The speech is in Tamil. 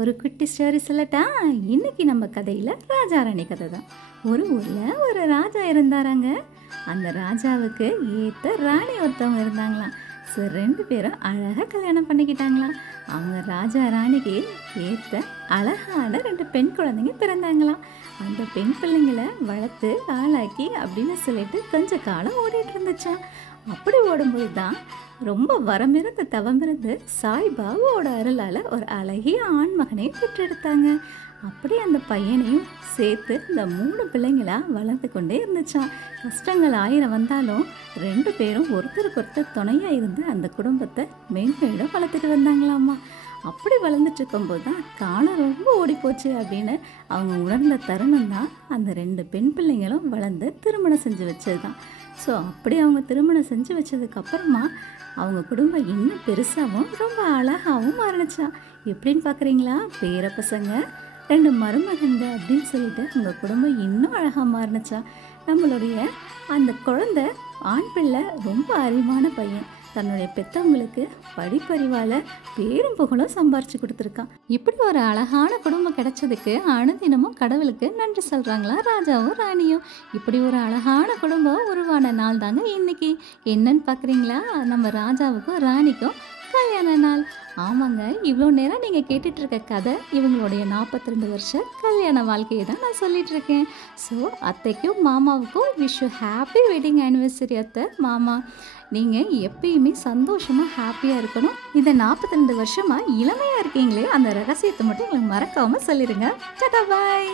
ஒரு குட்டி ஸ்டோரி சொல்லட்டா? இன்னைக்கு நம்ம கதையில் ராஜா ராணி கதை தான். ஒரு ஊரில் ஒரு ராஜா இருந்தாராங்க. அந்த ராஜாவுக்கு ஏற்ற ராணி ஒருத்தவங்க இருந்தாங்களாம். ஸோ 2 பேரும் அழகாக கல்யாணம் பண்ணிக்கிட்டாங்களாம். அவங்க ராஜா ராணிக்கு ஏற்ற அழகான 2 பெண் குழந்தைங்க பிறந்தாங்களாம். அந்த பெண் பிள்ளைங்களை வளர்த்து ஆளாக்கி அப்படின்னு சொல்லிட்டு கொஞ்ச காலம் ஓடிட்டு இருந்துச்சான். அப்படி ஓடும்போது தான் ரொம்ப வரமிருந்து தவமிருந்து சாய்பாபாவோட அருளால் ஒரு அழகிய ஆண்மகனை பெற்றெடுத்தாங்க. அப்படி அந்த பையனையும் சேர்த்து இந்த 3 பிள்ளைங்களா வளர்ந்து கொண்டே இருந்துச்சான். கஷ்டங்கள் 1000 வந்தாலும் 2 பேரும் ஒருத்தருக்கு ஒருத்தர் துணையாக இருந்து அந்த குடும்பத்தை மேன்மேலும் வளர்த்துட்டு வந்தாங்களாம்மா. அப்படி வளர்ந்துட்டு இருக்கும்போது தான் காலம் ரொம்ப ஓடிப்போச்சு அப்படின்னு அவங்க உணர்ந்த தருணம் தான் அந்த 2 பெண் பிள்ளைங்களும் வளர்ந்து திருமணம் செஞ்சு வச்சது தான். ஸோ அப்படி அவங்க திருமணம் செஞ்சு வச்சதுக்கப்புறமா அவங்க குடும்பம் இன்னும் பெருசாகவும் ரொம்ப அழகாகவும் மாறினுச்சா. எப்படின்னு பார்க்குறீங்களா? பேர பசங்க 2 மருமகன்க அப்படின்னு சொல்லிட்டு அவங்க குடும்பம் இன்னும் அழகாக மாறினுச்சா. நம்மளுடைய அந்த குழந்தை ஆண் பிள்ளை ரொம்ப அறிவான பையன். தன்னுடைய பெற்றவங்களுக்கு படிப்பறிவால் பேரும் புகழும் சம்பாரிச்சு கொடுத்துருக்கான். இப்படி ஒரு அழகான குடும்பம் கிடைச்சதுக்கு அனுதினமும் கடவுளுக்கு நன்றி சொல்கிறாங்களா ராஜாவும் ராணியும். இப்படி ஒரு அழகான குடும்பம் உருவான நாள் தாங்க இன்னைக்கு. என்னன்னு பார்க்குறீங்களா? நம்ம ராஜாவுக்கும் ராணிக்கும் கல்யாண நாள். ஆமாங்க, இவ்வளோ நேரம் நீங்கள் கேட்டுட்டு இருக்க கதை இவங்களுடைய 42 வருஷ கல்யாண வாழ்க்கையை தான் நான் சொல்லிட்டு இருக்கேன். ஸோ அத்தைக்கும் மாமாவுக்கும் wish you happy wedding anniversary அத்தை, மாமா. நீங்கள் எப்பயுமே சந்தோஷமாக ஹாப்பியாக இருக்கணும். இந்த 42 வருஷமாக இளமையாக இருக்கீங்களே, அந்த ரகசியத்தை மட்டும் எங்களுக்கு மறக்காமல் சொல்லிடுங்க. டாடா, பாய்.